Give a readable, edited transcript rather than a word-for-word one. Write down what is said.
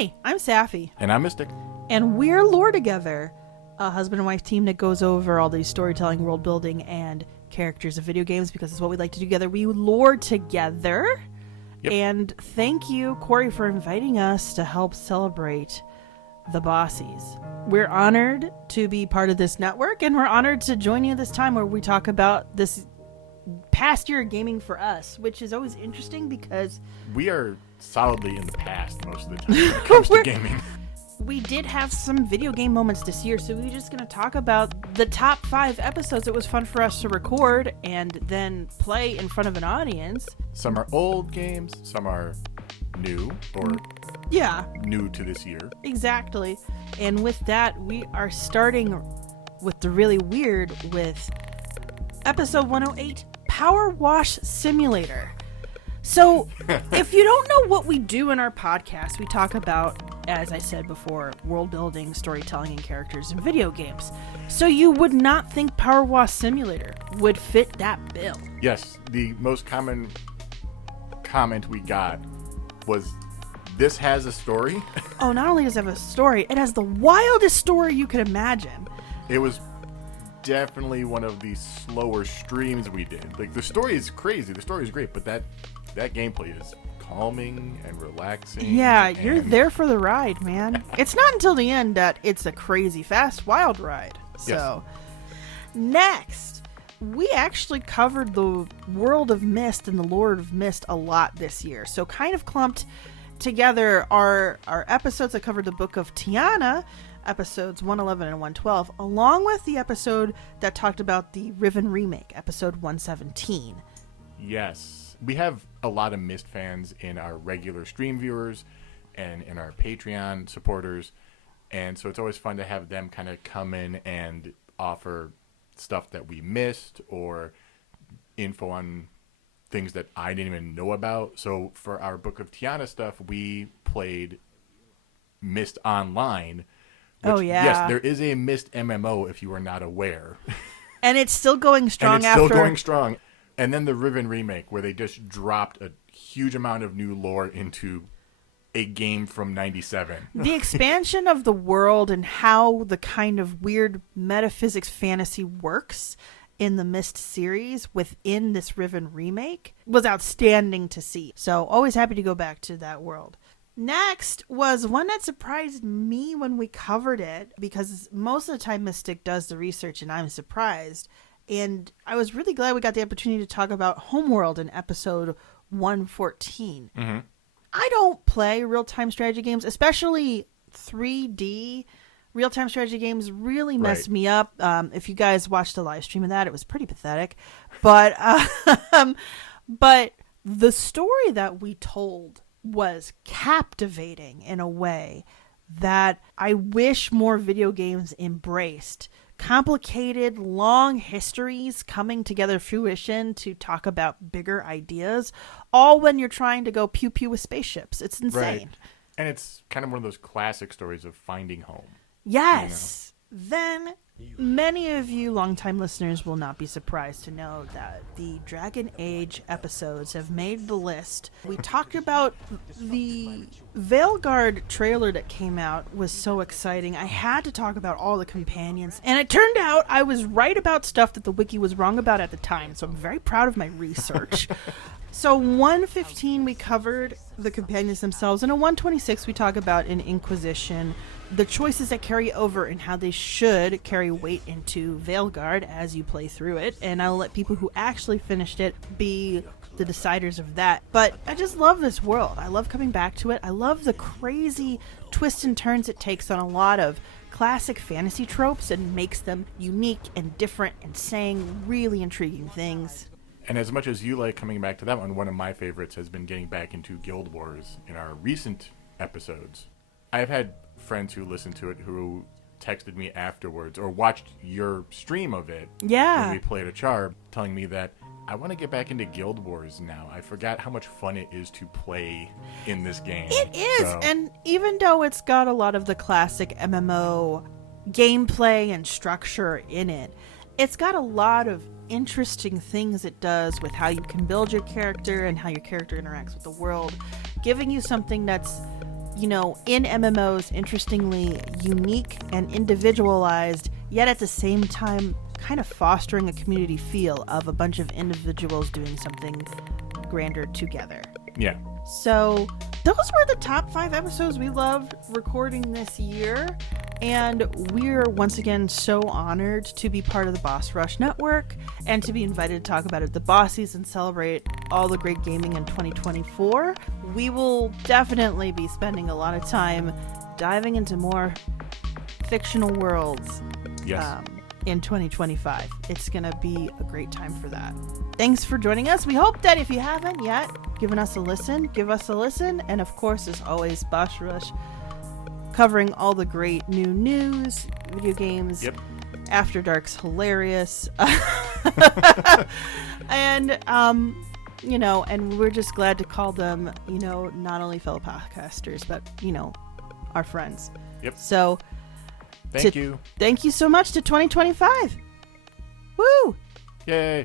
Hi, I'm Safi. And I'm Mystic. And we're Lore Together, a husband and wife team that goes over all these storytelling, world building, and characters of video games because it's what we like to do together. We lore together. Yep. And thank you, Corey, for inviting us to help celebrate the Bossies. We're honored to be part of this network, and we're honored to join you this time where we talk about this past year of gaming for us, which is always interesting because we are solidly in the past most of the time when it comes to gaming. We did have some video game moments this year, so we're just going to talk about the top 5 episodes it was fun for us to record and then play in front of an audience. Some are old games, some are new or new to this year. Exactly. And with that, we are starting with the really weird with episode 108, Power Wash Simulator. So, if you don't know what we do in our podcast, we talk about, as I said before, world building, storytelling, and characters in video games. So you would not think Power Wash Simulator would fit that bill. Yes, the most common comment we got was, this has a story. Oh, not only does it have a story, it has the wildest story you could imagine. It was definitely one of the slower streams we did. Like, the story is crazy, the story is great, but that gameplay is calming and relaxing. Yeah, you're there for the ride, man. It's not until the end that it's a crazy, fast, wild ride. So, Next, we actually covered the World of Mist and the Lord of Mist a lot this year. So kind of clumped together our episodes that covered the Book of Tiana, episodes 111 and 112, along with the episode that talked about the Riven remake, episode 117. Yes. We have a lot of Myst fans in our regular stream viewers and in our Patreon supporters. And so it's always fun to have them kind of come in and offer stuff that we missed or info on things that I didn't even know about. So for our Book of Tiana stuff, we played Myst Online. Which, yes, there is a Myst MMO if you are not aware. And it's still going strong and it's still going strong. And then the Riven remake, where they just dropped a huge amount of new lore into a game from 97. The expansion of the world and how the kind of weird metaphysics fantasy works in the Myst series within this Riven remake was outstanding to see. So always happy to go back to that world. Next was one that surprised me when we covered it, because most of the time Mystic does the research and I'm surprised. And I was really glad we got the opportunity to talk about Homeworld in episode 114. Mm-hmm. I don't play real-time strategy games, especially 3D. Real-time strategy games really messed me up. If you guys watched the live stream of that, it was pretty pathetic. But but the story that we told was captivating in a way that I wish more video games embraced. Complicated, long histories coming together fruition to talk about bigger ideas, all when you're trying to go pew-pew with spaceships. It's insane. Right. And it's kind of one of those classic stories of finding home. Yes. Then, many of you longtime listeners will not be surprised to know that the Dragon Age episodes have made the list. We talked about the Veilguard trailer that came out was so exciting. I had to talk about all the companions. And it turned out I was right about stuff that the wiki was wrong about at the time. So I'm very proud of my research. So 115 we covered the companions themselves, and in 126 we talk about an Inquisition, the choices that carry over and how they should carry weight into Veilguard as you play through it, and I'll let people who actually finished it be the deciders of that. But I just love this world. I love coming back to it. I love the crazy twists and turns it takes on a lot of classic fantasy tropes and makes them unique and different and saying really intriguing things. And as much as you like coming back to that one of my favorites has been getting back into Guild Wars in our recent episodes. I've had friends who listened to it who texted me afterwards or watched your stream of it when we played a Charb, telling me that I want to get back into Guild Wars now. I forgot how much fun it is to play in this game. It is, and even though it's got a lot of the classic MMO gameplay and structure in it, it's got a lot of interesting things it does with how you can build your character and how your character interacts with the world, giving you something that's in MMOs, interestingly unique and individualized, yet at the same time kind of fostering a community feel of a bunch of individuals doing something grander together. Yeah. So those were the top 5 episodes we loved recording this year. And we're once again so honored to be part of the Boss Rush Network and to be invited to talk about it at the Bossies and celebrate all the great gaming in 2024. We will definitely be spending a lot of time diving into more fictional worlds. Yes. In 2025. It's going to be a great time for that. Thanks for joining us. We hope that if you haven't yet given us a listen, give us a listen. And of course, as always, Boss Rush covering all the great new news, video games. Yep. After Dark's hilarious. And, and we're just glad to call them, not only fellow podcasters, but, our friends. Yep. So, Thank you. Thank you so much to 2025. Woo! Yay.